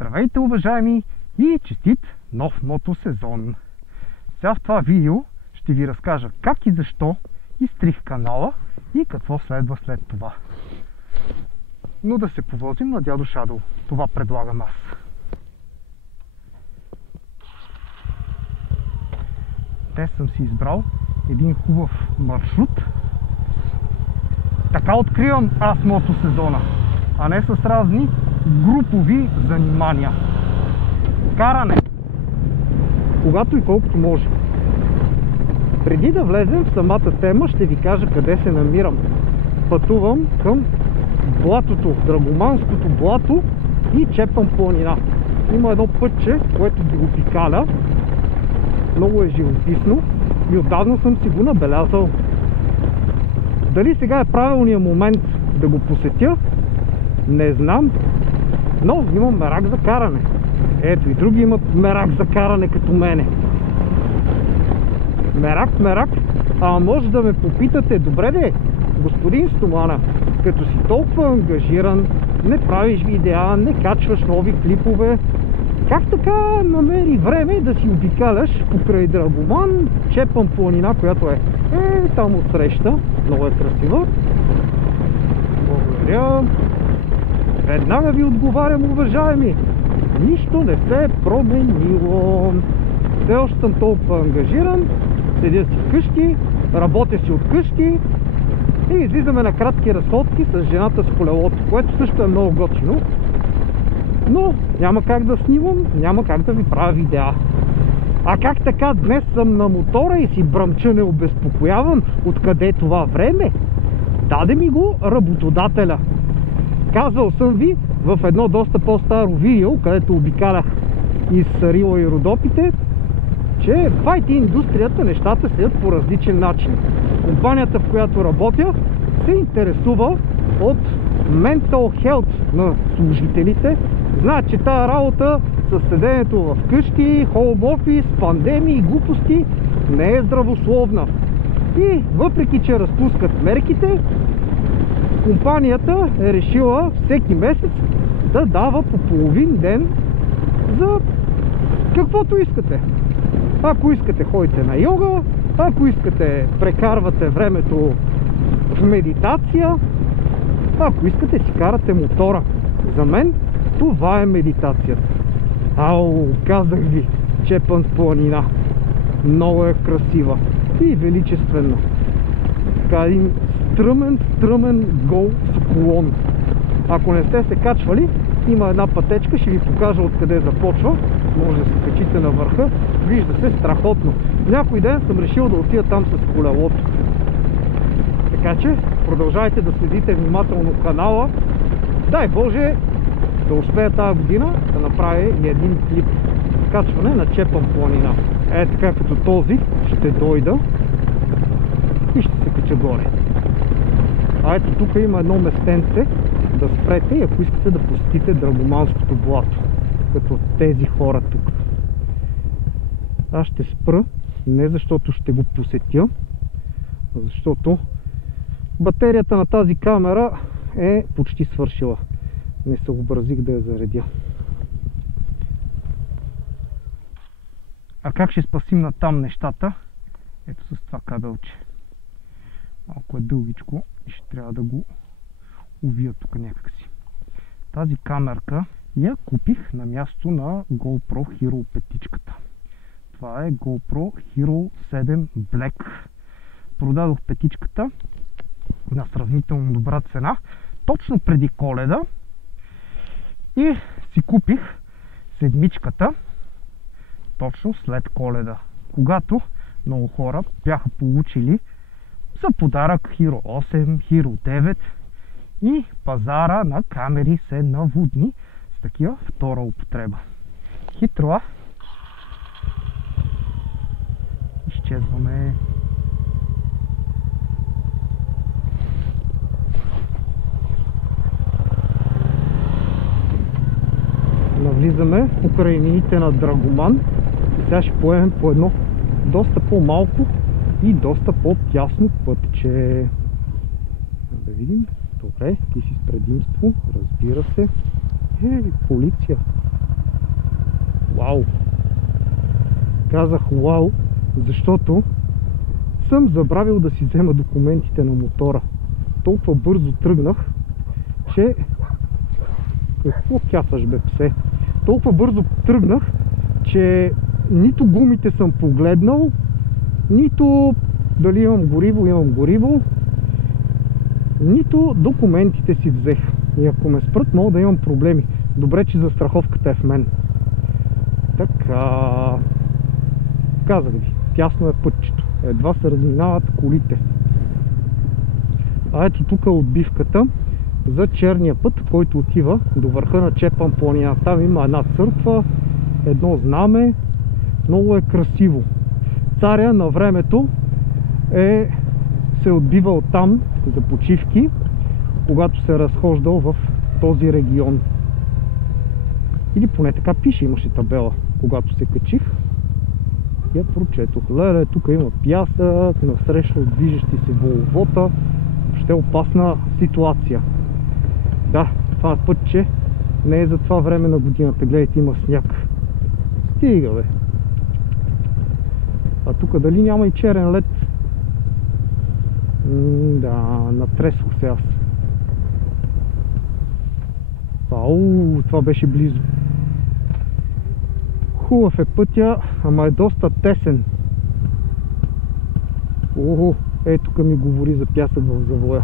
Здравейте, уважаеми, и честит нов мотосезон! Сега в това видео ще ви разкажа как и защо изтрих канала и какво следва след това. Но да се повозим на дядо Шадо. Това предлагам аз. Днес съм си избрал един хубав маршрут. Така откривам аз мотосезона, а не с разни групови занимания. Каране, когато и колкото може. Преди да влезем в самата тема, ще ви кажа къде се намирам. Пътувам към блатото, Драгоманското блато и Чепан планина. Има едно пътче, което ги обикаля. Много е живописно и отдавна съм си го набелязал. Дали сега е правилният момент да го посетя, не знам, но имам мерак за каране. Ето и други имат мерак за каране като мене. Мерак, а може да ме попитате: добре де, господин Стомана, като си толкова ангажиран, не правиш видеа, не качваш нови клипове, как така намери време да си обикаляш покрай Драгоман, Чепан планина, която е там отсреща, много е красива? Благодаря. Веднага ви отговарям, уважаеми, нищо не се е променило. Все още съм толкова ангажиран, седя си вкъщи, работя си от къщи и излизаме на кратки разходки с жената с колелото, което също е много готино. Но няма как да снимам, няма как да ви правя видеа. А как така днес съм на мотора и си бръмча необезпокояван? Откъде е това време? Даде ми го работодателя. Казвал съм ви в едно доста по-старо видео, където обикалях из Рила и Родопите, че в IT индустрията нещата седят по различен начин. Компанията, в която работя, се интересува от mental health на служителите. Знаят, че тая работа с седенето в къщи, хоум офис, пандемии и глупости не е здравословна. И въпреки че разпускат мерките, компанията е решила всеки месец да дава по половин ден за каквото искате. Ако искате, ходите на йога, ако искате, прекарвате времето в медитация, ако искате, си карате мотора. За мен това е медитацията. Ау, казах ви, Чепан планина. Много е красива и величествена. Така един стръмен гол с колон. Ако не сте се качвали, има една пътечка, ще ви покажа откъде започва. Може да се качите на върха. Вижда се страхотно. Някой ден съм решил да отида там с колелото. Така че продължайте да следите внимателно канала. Дай Боже да успея тази година да направя и един клип качване на Чепан планина. Е така, като този ще дойда и ще се кача горе. А ето тук има едно местенце да спрете, и ако искате да посетите Драгоманското блато, като тези хора тук. Аз ще спра, не защото ще го посетя, а защото батерията на тази камера е почти свършила. Не съобразих да я заредя. А как ще спасим на там нещата? Ето с това кабелче. Малко е дългичко и ще трябва да го увия тук някакси. Тази камерка я купих на място на GoPro Hero 5. Това е GoPro Hero 7 Black. Продадох 5 на сравнително добра цена точно преди Коледа и си купих 7 точно след Коледа, когато много хора бяха получили за подарък Hero 8, Hero 9 и пазара на камери се наводни с такива втора употреба. Хитро, изчезваме. Навлизаме по крайнините на Драгоман и сега ще поемем по едно доста по-малко и доста по-тясно пътче. Да видим. Добре, ти си с предимство, разбира се. Полиция. Вау! Казах вау, защото съм забравил да си взема документите на мотора. Толкова бързо тръгнах, че... Какво кяфаш, бе, псе? Толкова бързо тръгнах, че нито гумите съм погледнал, нито дали имам гориво, нито документите си взех. И ако ме спрат, мога да имам проблеми. Добре, че застраховката е в мен. Така... Казах ви, тясно е пътчето. Едва се разминават колите. А ето тук е отбивката за черния път, който отива до върха на Чепан планина. Там има една църква, едно знаме. Много е красиво. Царя на времето се е отбивал там за почивки, когато се е разхождал в този регион. Или поне така пише, имаше табела, когато се качих. Я прочетох. Леле, тук има пясък, насреща движещи се воловота. Въобще опасна ситуация. Да, това пътче не е за това време на годината. Гледайте, има сняг. Стига, бе. А тук дали няма и черен лед? Да, натресох се аз. Ау, това беше близо. Хубав е пътя, ама е доста тесен. Ого, ето тук ми говори за пясък в завоя.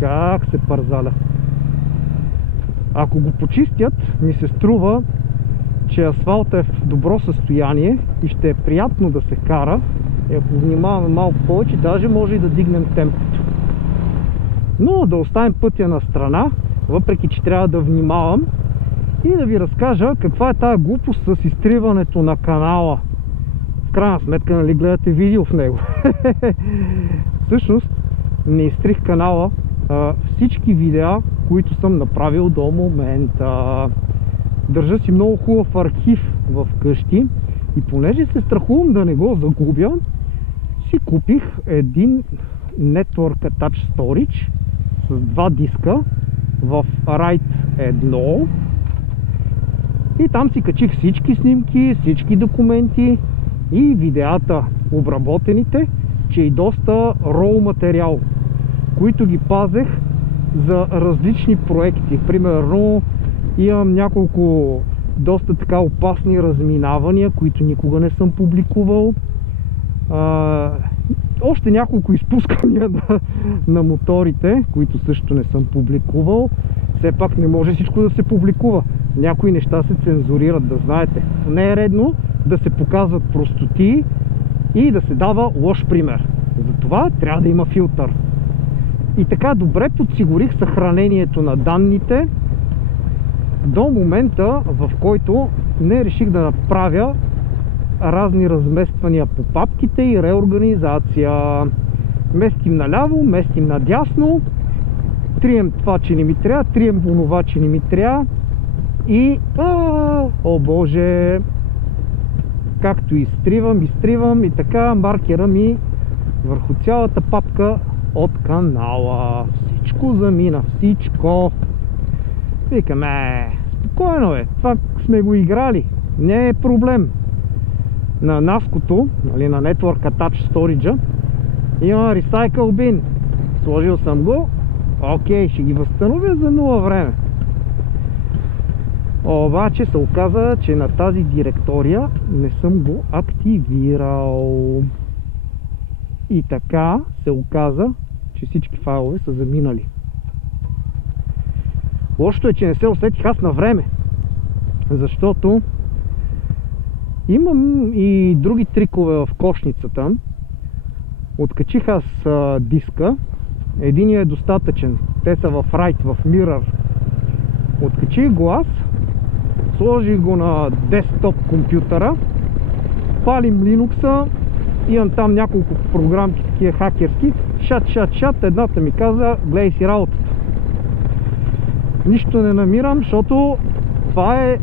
Как се парзаля. Ако го почистят, ми се струва, че асфалта е в добро състояние и ще е приятно да се кара. И ако внимаваме малко повече, даже може и да дигнем темпото. Но да оставим пътя на страна, въпреки че трябва да внимавам, и да ви разкажа каква е тая глупост с изтриването на канала. В крайна сметка, нали гледате видео в него? Всъщност не изтрих канала. Всички видеа, които съм направил до момента. Държа си много хубав архив в къщи и понеже се страхувам да не го загубя, си купих един Network Attach Storage с 2 диска в RAID 1 и там си качих всички снимки, всички документи и видеата, обработените, че и доста RAW материал, които ги пазех за различни проекти. Примерно имам няколко доста така опасни разминавания, които никога не съм публикувал. Още няколко изпускания на моторите, които също не съм публикувал. Все пак не може всичко да се публикува. Някои неща се цензурират, да знаете. Не е редно да се показват простоти и да се дава лош пример. Затова трябва да има филтър. И така добре подсигурих съхранението на данните до момента, в който не реших да направя разни размествания по папките и реорганизация. Местим наляво, местим надясно, трием това, че не ми трябва, трием онова, че не ми трябва и о боже, както изтривам и така маркера ми върху цялата папка от канала. Всичко замина, всичко. Викаме, спокойно е, това сме го играли, не е проблем. На наското, нали, на Network Attach Storage има Recycle Bin. Сложил съм го. Окей, ще ги възстановя за нула време. Обаче се оказа, че на тази директория не съм го активирал. И така се оказа, че всички файлове са заминали. Лошото е, че не се усетих аз на време. Защото имам и други трикове в кошницата. Откачих аз диска. Единият е достатъчен. Те са в RAID, в Mirror. Откачих го аз. Сложих го на десктоп компютъра. Палим Linux-а. Имам там няколко програмки, такива хакерски. Шат. Едната ми каза, гледай си работата. Нищо не намирам, защото това е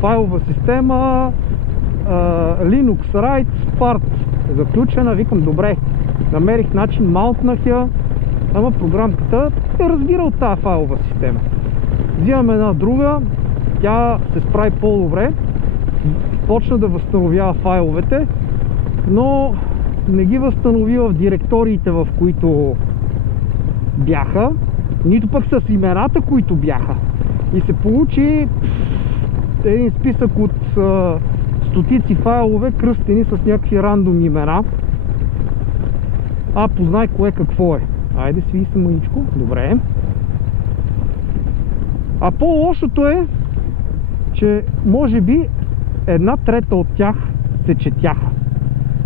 файлова система Linux RAID Part заключена. Викам, добре, намерих начин, маунтнах я, ама програмката е разбира от тази файлова система. Взимам една друга, тя се справи по-добре, почна да възстановява файловете, но не ги възстанови в директориите, в които бяха, нито пък с имената, които бяха. И се получи един списък от стотици файлове, кръстени с някакви рандом имена. Познай кое какво е. Айде, сви се мъничко. Добре. А по-лошото е, че може би 1/3 от тях се четяха.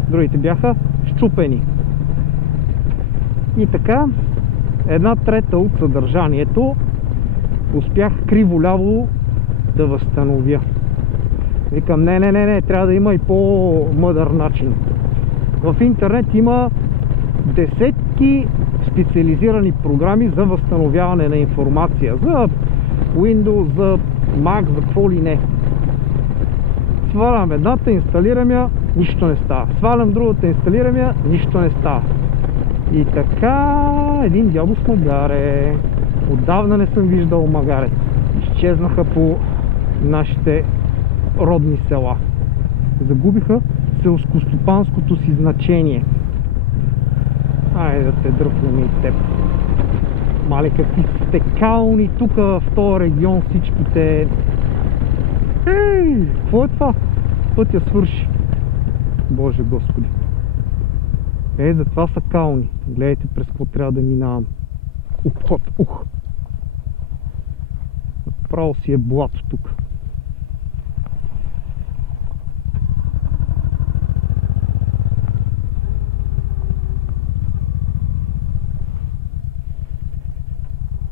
Другите бяха счупени. И така, 1/3 от съдържанието успях криво-ляво да възстановя. Викам, не, трябва да има и по-мъдър начин. В интернет има десетки специализирани програми за възстановяване на информация. За Windows, за Mac, за какво ли не. Свалям едната, инсталирам я, нищо не става. Свалям другата, инсталирам я, нищо не става. И така, един дядо с магаре. Отдавна не съм виждал магаре. Изчезнаха по нашите родни села. Загубиха селскостопанското си значение. Айде да те дръпнем и теб. Мали, какви стекални тук в този регион всичките. Ей, какво е това? Пътя свърши. Боже Господи. Затова са кални. Гледайте през какво трябва да минавам. Ух. Направо си е блато тук.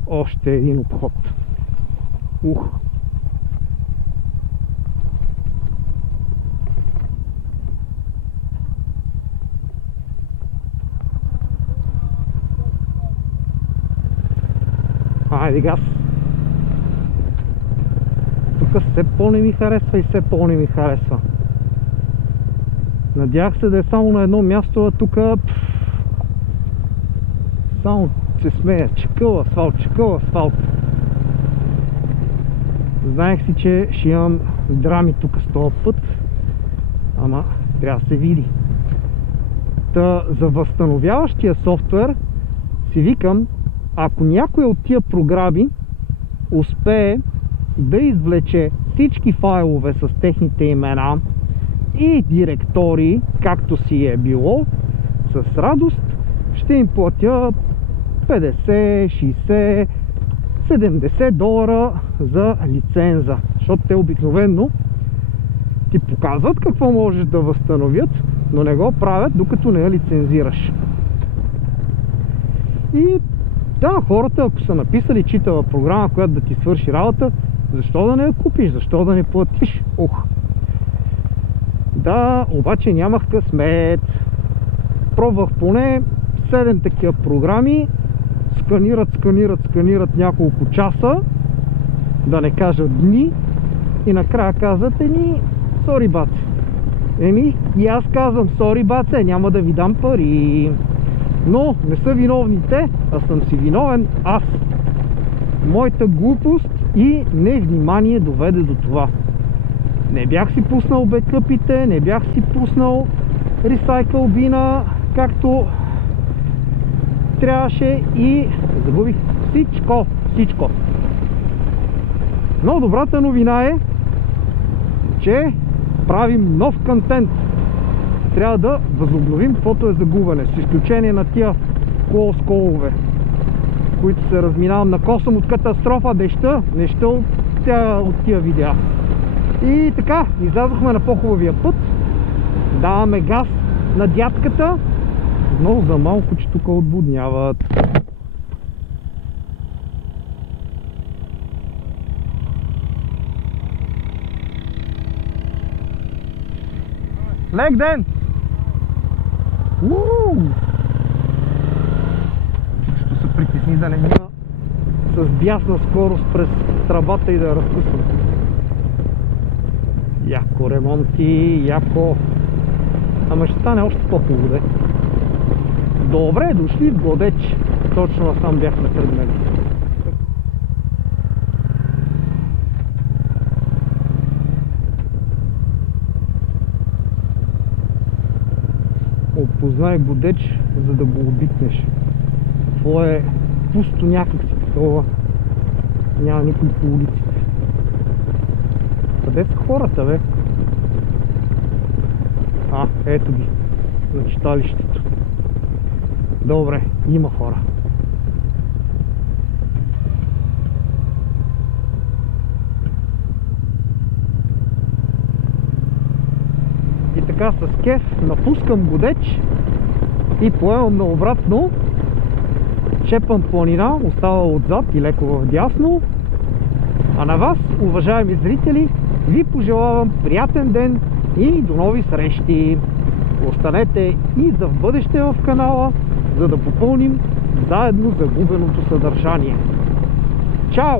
Още един обход. Айде газ. Тук все по-не ми харесва и все по-не ми харесва. Надявах се да е само на едно място, а тук само се смея. Чекъл асфалт. Знаех си, че ще имам драми тук с този път, ама трябва да се види. За възстановяващия софтуер си викам, ако някой от тия програми успее да извлече всички файлове с техните имена и директории, както си е било, с радост ще им платя 50, 60, 70 долара за лиценза. Защото те обикновено ти показват какво можеш да възстановят, но не го правят докато не я лицензираш. И да, хората, ако са написали читава програма, която да ти свърши работа, защо да не я купиш, защо да не платиш? Да, обаче нямах късмет. Пробвах поне 7 такива програми, сканират няколко часа, да не кажа дни, и накрая казват, сори баце. И аз казвам, сори баце, няма да ви дам пари. Но не са виновни те, а съм си виновен аз. Моята глупост и невнимание доведе до това. Не бях си пуснал бекъпите, не бях си пуснал Recycle Bin-а, както трябваше, и загубих всичко. Но добрата новина е, че правим нов контент. Трябва да възобновим каквото е загубане, с изключение на тия колове, които се разминавам на косъм от катастрофа, деща от тия видеа. И така, излязохме на по-хубавия път, даваме газ на дядката, но за малко, че тук отводняват. Лек ден! Ще се притесни да не мина с бясна скорост през тръбата и да я разпускам. Яко ремонти, яко. Ама ще стане още по-хубаво, де. Добре дошли в Годеч. Точно насам бяхме тръгнали. познай Годеч, за да го обикнеш. Това е пусто някакси такова. Няма никой по улиците. Къде са хората, бе? Ето ги. На читалището. Добре, има хора. И така с кеф напускам Годеч и поемам наобратно. Чепам планина, остава отзад и леко вдясно. А на вас, уважаеми зрители, ви пожелавам приятен ден и до нови срещи! Останете и за в бъдеще в канала, за да попълним заедно загубеното съдържание. Чао!